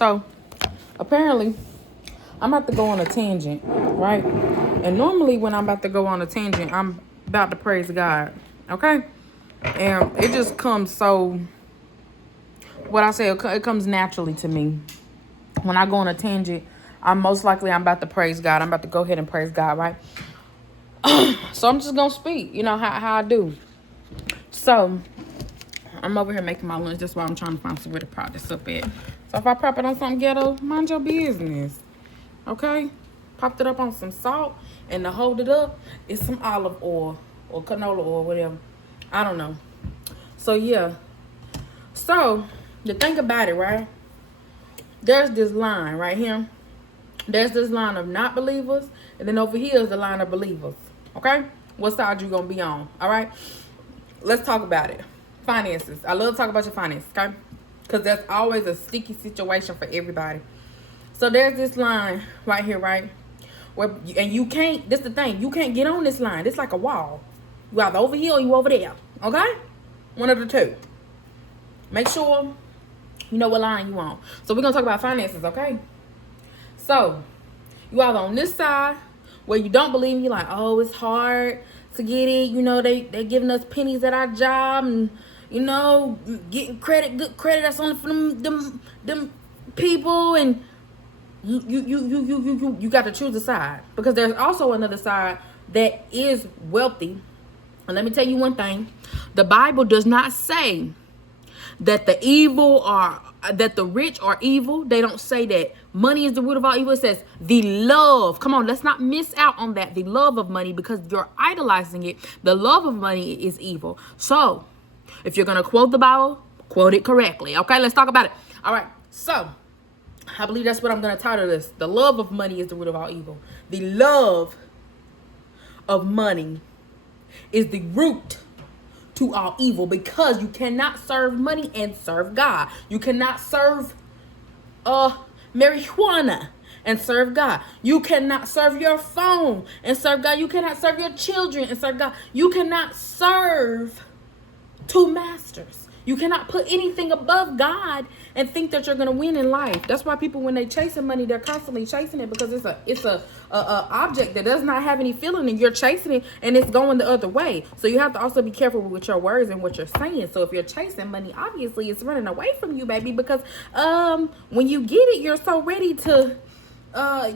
So, apparently, I'm about to go on a tangent, right? And normally when I'm about to go on a tangent, I'm about to praise God, okay? And it just comes so, what I say, it comes naturally to me. When I go on a tangent, I'm about to praise God. I'm about to go ahead and praise God, right? So I'm just going to speak, how I do. So, I'm over here making my lunch. That's why I'm trying to find somewhere to prop this up at. So if I prop it on something ghetto, mind your business. Okay? Popped it up on some salt. And to hold it up is some olive oil. Or canola oil, whatever. I don't know. So yeah. So, the thing about it, right? There's this line right here. There's this line of not believers. And then over here is the line of believers. Okay? What side you gonna be on? Alright? Let's talk about it. Finances. I love to talk about your finances, okay? Because that's always a sticky situation for everybody. So there's this line right here, right? And you can't, this the thing, you can't get on this line. It's like a wall. You either over here or you over there, okay? One of the two. Make sure you know what line you on. So we're going to talk about finances, okay? So, you either on this side where you don't believe me, you're like, oh, it's hard to get it. They giving us pennies at our job and getting good credit. That's only for them people, and you got to choose a side, because there's also another side that is wealthy. And let me tell you one thing: the Bible does not say that the rich are evil. They don't say that money is the root of all evil. It says the love. Come on, let's not miss out on that. The love of money, because you're idolizing it. The love of money is evil. So, if you're going to quote the Bible, quote it correctly. Okay, let's talk about it. All right, so I believe that's what I'm going to title this. The love of money is the root of all evil. The love of money is the root to all evil, because you cannot serve money and serve God. You cannot serve marijuana and serve God. You cannot serve your phone and serve God. You cannot serve your children and serve God. You cannot serve two masters. You cannot put anything above God and think that you're gonna win in life. That's why people, when they chasing money, they're constantly chasing it, because it's a object that does not have any feeling, and you're chasing it and it's going the other way. So you have to also be careful with your words and what you're saying. So if you're chasing money, obviously it's running away from you, baby, because when you get it, you're so ready to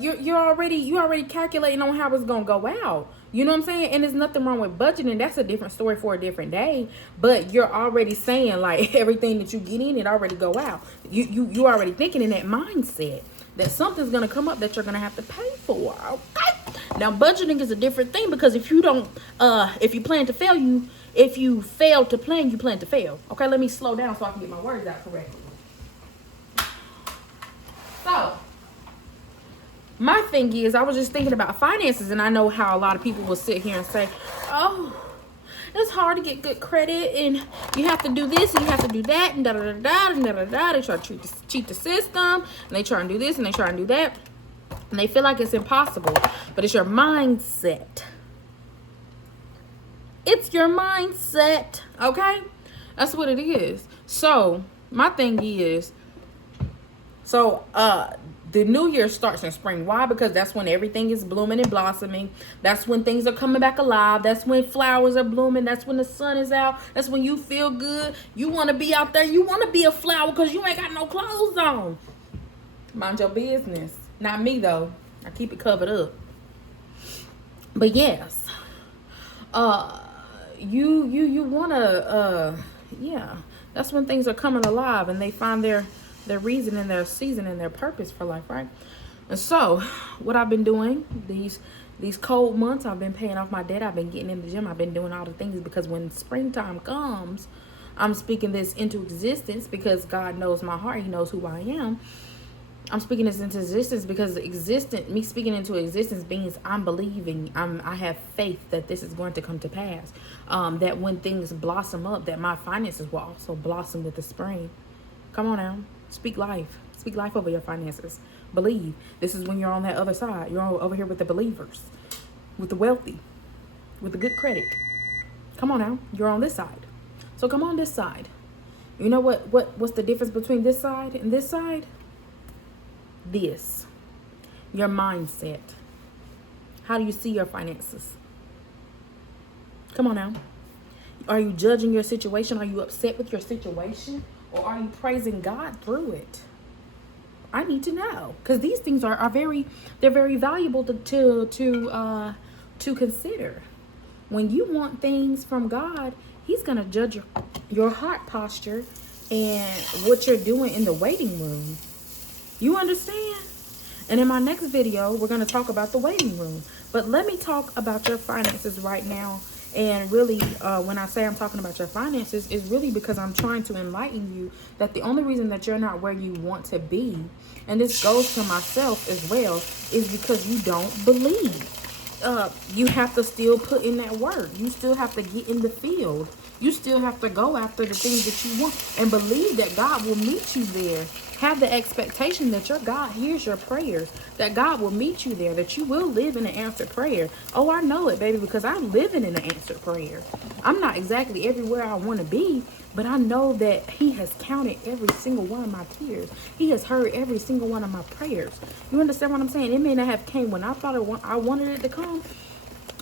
you're already calculating on how it's gonna go out. You know what I'm saying? And there's nothing wrong with budgeting. That's a different story for a different day. But you're already saying, like, everything that you get in, it already go out. You already thinking in that mindset that something's gonna come up that you're gonna have to pay for. Okay. Now budgeting is a different thing, because if you don't if you plan to fail, if you fail to plan, you plan to fail. Okay, let me slow down so I can get my words out correctly. So my thing is, I was just thinking about finances, and I know how a lot of people will sit here and say, oh, it's hard to get good credit, and you have to do this, and you have to do that, and da-da-da-da, and da-da-da. They try to cheat the system, and they try and do this, and they try and do that, and they feel like it's impossible, but it's your mindset. It's your mindset, okay? That's what it is. So, my thing is, the new year starts in spring. Why? Because that's when everything is blooming and blossoming. That's when things are coming back alive. That's when flowers are blooming. That's when the sun is out. That's when you feel good. You want to be out there. You want to be a flower because you ain't got no clothes on. Mind your business. Not me, though. I keep it covered up. But yes. You want to, yeah. That's when things are coming alive and they find their reason and their season and their purpose for life, right? And so what I've been doing these cold months, I've been paying off my debt. I've been getting in the gym. I've been doing all the things, because when springtime comes, I'm speaking this into existence, because God knows my heart. He knows who I am. I'm speaking this into existence because me speaking into existence means I'm believing, I have faith that this is going to come to pass. That when things blossom up, that my finances will also blossom with the spring. Come on now. Speak life. Speak life over your finances. Believe. This is when you're on that other side. You're over here with the believers, with the wealthy, with the good credit. Come on now. You're on this side. So come on this side. You know what's the difference between this side and this side? this: your mindset. How do you see your finances? Come on now. Are you judging your situation? Are you upset with your situation? Or are you praising God through it? I need to know, because these things are they're very valuable to consider. When you want things from God, He's gonna judge your heart posture and what you're doing in the waiting room. You understand? And in my next video, we're gonna talk about the waiting room. But let me talk about your finances right now. And really, when I say I'm talking about your finances, is really because I'm trying to enlighten you that the only reason that you're not where you want to be, and this goes to myself as well, is because you don't believe. You have to still put in that work. You still have to get in the field. You still have to go after the things that you want and believe that God will meet you there. Have the expectation that your God hears your prayers, that God will meet you there, that you will live in an answered prayer. Oh, I know it, baby, because I'm living in an answered prayer. I'm not exactly everywhere I want to be, but I know that He has counted every single one of my tears. He has heard every single one of my prayers. You understand what I'm saying? It may not have came when I thought I wanted it to come,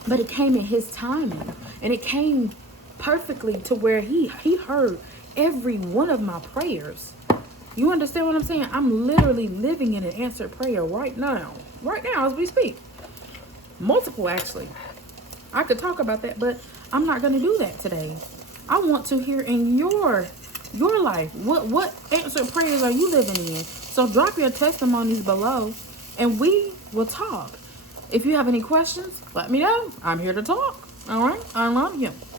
but it came in His timing, and it came perfectly to where He heard every one of my prayers. You understand what I'm saying? I'm literally living in an answered prayer right now as we speak. Multiple, actually. I could talk about that, but I'm not going to do that today. I want to hear in your life, what answered prayers are you living in? So drop your testimonies below and we will talk. If you have any questions, let me know. I'm here to talk. All right? I love you.